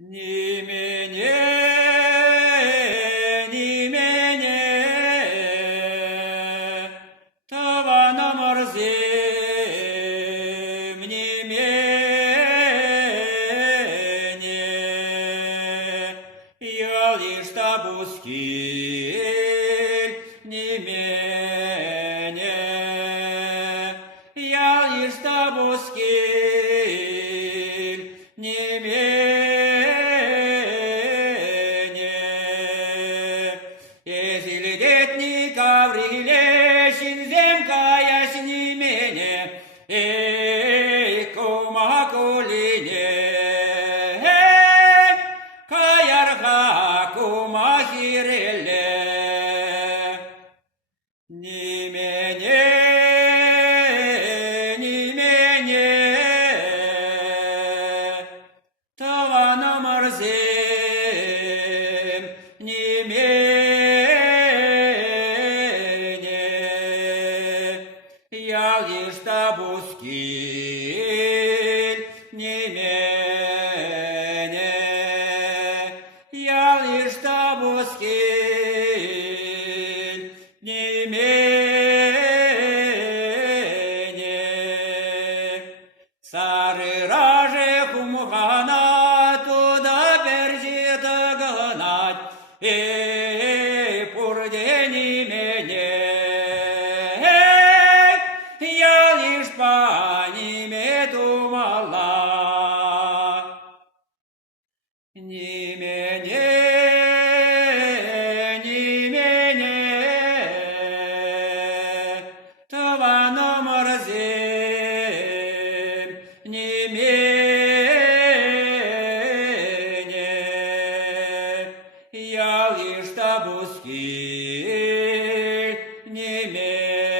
Ни мене, ни мене, това на морзем, ни мене, я лишь табускель, ни мене, я лишь табускель, ни мене. Гаврилещин, земка ясни мене, кума кулине, каярха кума хиреле, ни мене, ни мене, това на морзем, ни мене. Я лишь табускель, ни мене, я лишь табускель, ни мене. Цары раже хумхана туда персит гнать, пурде ни мене. По ними думала, ни мене, ни мене, това на морзем, ни мене, я лишь табускель, ни мене.